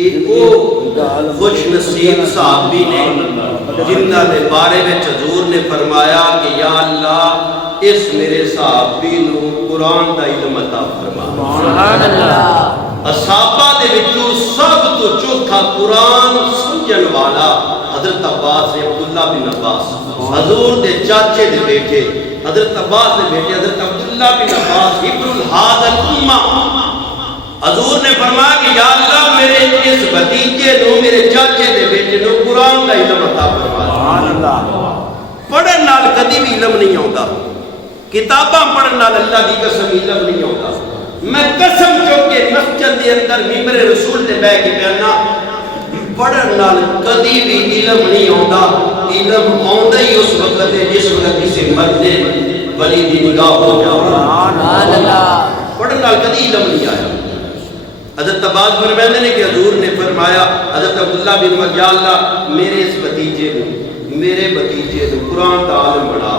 ایک خوش نصیب صحابی نے جنہ دے بارے میں حضور نے فرمایا کہ یا اللہ اس میرے صحابی نو قرآن دا علم عطا فرما. سبحان اللہ. اصحابہ دے وچوں سب تو چوتھا قرآن سمجھن والا حضرت عباس نے عبداللہ بن عباس حضور دے چاچے دے بیٹے حضرت عباس دے بیٹے حضرت عبداللہ بن عباس ابن الحاد الامہ. حضور نے فرمایا کہ یا اللہ میرے اس بھتیجے نو میرے چاچے دے بیٹے نو قرآن دا علم عطا فرما. سبحان اللہ. پڑھن نال کدی بھی علم نہیں آتا. کتاباں پڑھن نال اللہ دی قسم علم نہیں آتا. میں قسم چوک کے مسجد دے اندر ممبر رسول دے بیٹھ کے بیانا پڑھن نال کدی بھی علم نہیں آتا. علم آندا ہی اس وقت ہے جس وقت کسی مرد ولی دی نگاہ ہو جائے. سبحان اللہ. پڑھن نال کدی علم نہیں آیا. حضرت عباس فرماتے ہیں کہ حضور نے فرمایا حضرت عبداللہ بن مسعود یا اللہ میرے اس بھتیجے کو قرآن دا عالم بنا.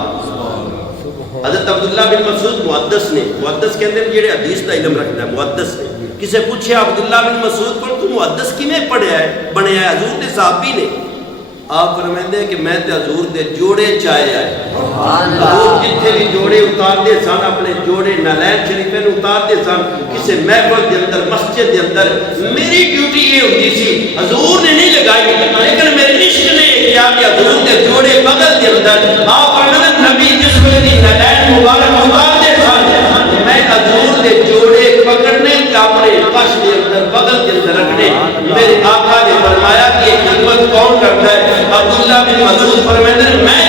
حضرت عبداللہ بن مسعود محدث نے محدث کہتے ہیں جڑے حدیث دا علم رکھتا ہے محدث نے کسے پوچھا عبداللہ بن مسعود کو تو محدث کیویں پڑھیا ہے بنیا ہے حضور دے صحابی نے. آپ فرماتے ہیں کہ میں تے حضور دے جوڑے چائے آئے. حضور جتھے بھی جوڑے اتار دے سن اپنے جوڑے نالین شریفے نے اتار دے سن کسی محفل کے اندر مسجد کے اندر میری ڈیوٹی یہ ہوتی سی حضور نے نہیں لگائی لیکن میرے عشق نے کیا کہ حضور دے جوڑے بغل کے اندر آپ فرماتے ہیں نبی جس وقت نالین مبارک اتار دے سن میں حضور دے جوڑے پکڑنے اپنے کش کے اندر بغل کے اندر رکھنے. میرے آقا نے فرمایا کہ یہ خدمت کون کرتا ہے. عبداللہ بن مسعود فرماتے ہیں میں